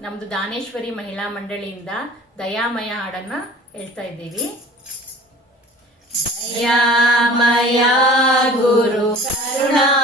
ನಮ್ದು ದಾನೇಶ್ವರಿ ಮಹಿಳಾ ಮಂಡಳಿಯಿಂದ ದಯಾಮಯ ಹಾಡನ್ನ ಹೇಳ್ತಾ ಇದ್ದೀವಿ. ದಯಾಮಯ ಗುರು ಕರುಣಾಮಯ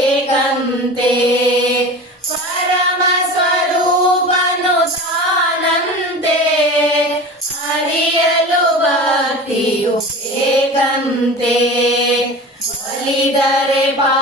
ఏకంతే పరమస్వరూపను తానంతే హరియలు భక్తియు ఏకంతే బలిదరే పా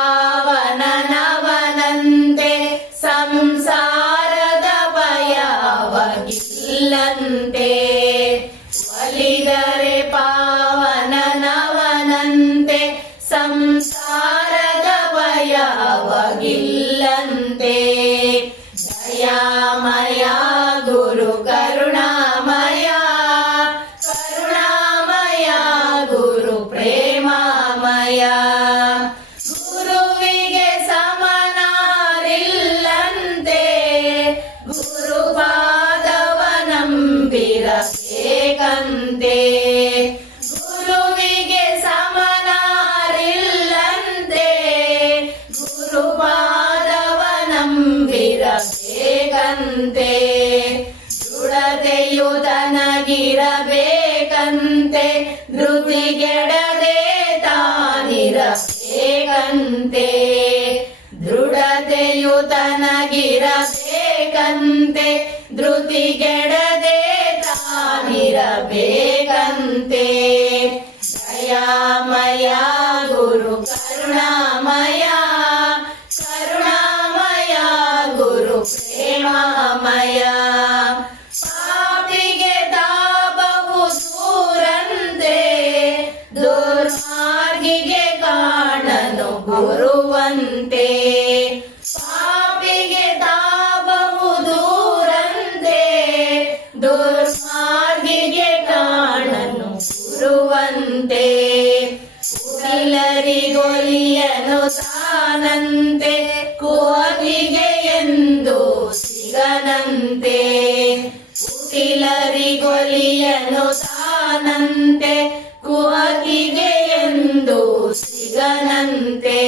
ತನಗಿರಬೇಕಂತೆ ಧೃತಿಗೆಡದೆ ತಾನಿರಬೇಕಂತೆ ದೃಢತೆಯು ತನಗಿರಬೇಕಂತೆ ಧೃತಿಗೆಡದೆ ತಾನಿರಬೇಕಂತೆ. ದುರ್ಮಾರ್ಗಿಗೆ ಕಾಣನು ಗುರುವಂತೆ ಉಗಿಲರಿಗೊಲಿಯನು ತಾನಂತೆ ಕುವಲಿಗೆ ಎಂದು ಸಿಗನಂತೆ. ಉಗಿಲರಿಗೊಲಿಯನು ತಾನಂತೆ ಕುವಲಿಗೆ ಎಂದು ಸಿಗನಂತೆ.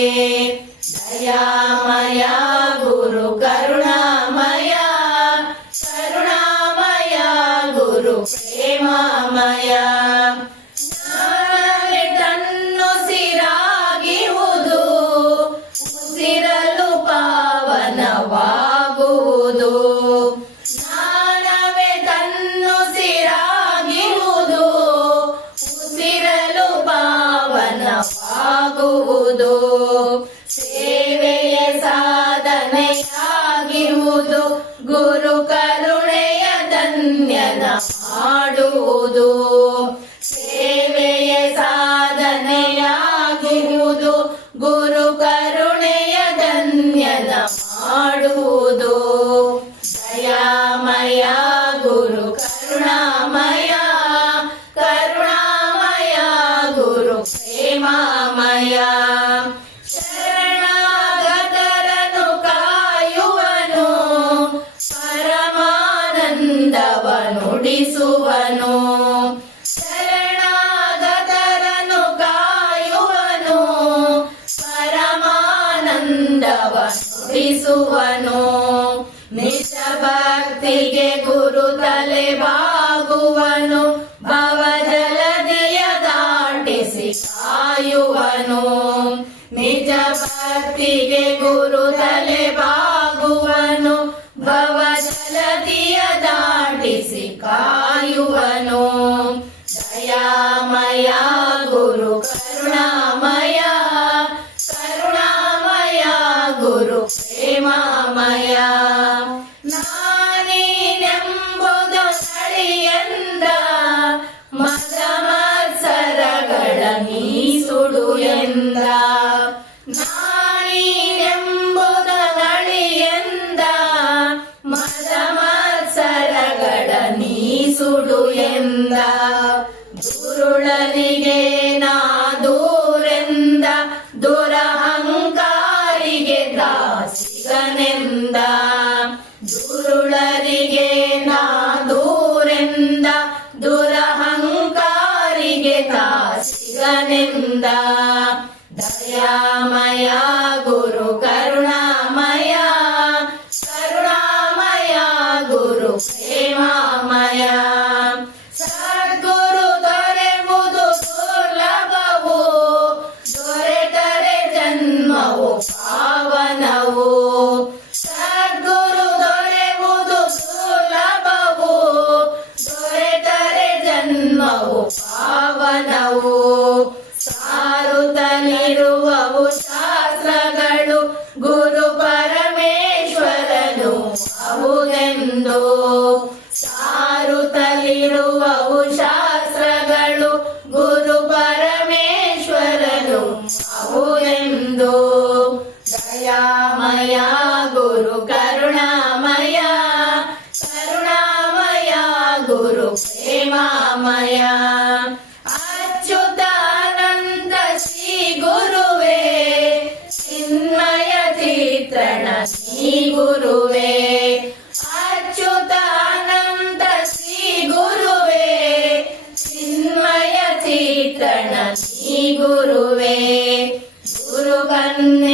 ಗುರು ಕರುಣೆಯ ಧನ್ಯನ ಮಾಡುವುದು ದಯಾಮಯ ಗುರು ಕರುಣಾಮಯ ಕರುಣಾಮಯ ಗುರು ಪ್ರೇಮಾಮಯ. ಶರಣಾಗತರನು ಕಾಯುವನು ಪರಮಾನಂದವ ನುಡಿಸುವನು ನಿಜ ಭಕ್ತಿಗೆ ಗುರು ತಲೆ ಬಾಗುವನು ಭವಜಲದಿಯ ದಾಟಿಸಿ ಕಾಯುವನು ನಿಜ ಭಕ್ತಿಗೆ ಗುರು ತಲೆ ಬಾಗುವನು ಭವಜಲದಿಯ ದಾಟಿಸಿ ಕಾಯುವನು. ಸುಡು ಎಂದ ದುರುಳನಿಗೆ ನಾ ದೂರೆಂದ ದುರಹಂಕಾರಿಗೆ ದಾಸಿಗನೆಂದ ದುರುಳರಿಗೆ ನಾ ದೂರೆಂದ ದುರಹಂಕಾರಿಗೆ ದಾಸಿಗನೆಂದ मया गुरु करुणामया करुणामया गुरु प्रेमामया अच्युतानन्द श्रीगुरुवे चिन्मय चित्रण श्रीगुरुवे अच्युतानन्द श्रीगुरुवे चिन्मय चित्रण श्रीगुरुवे गुरुकन्या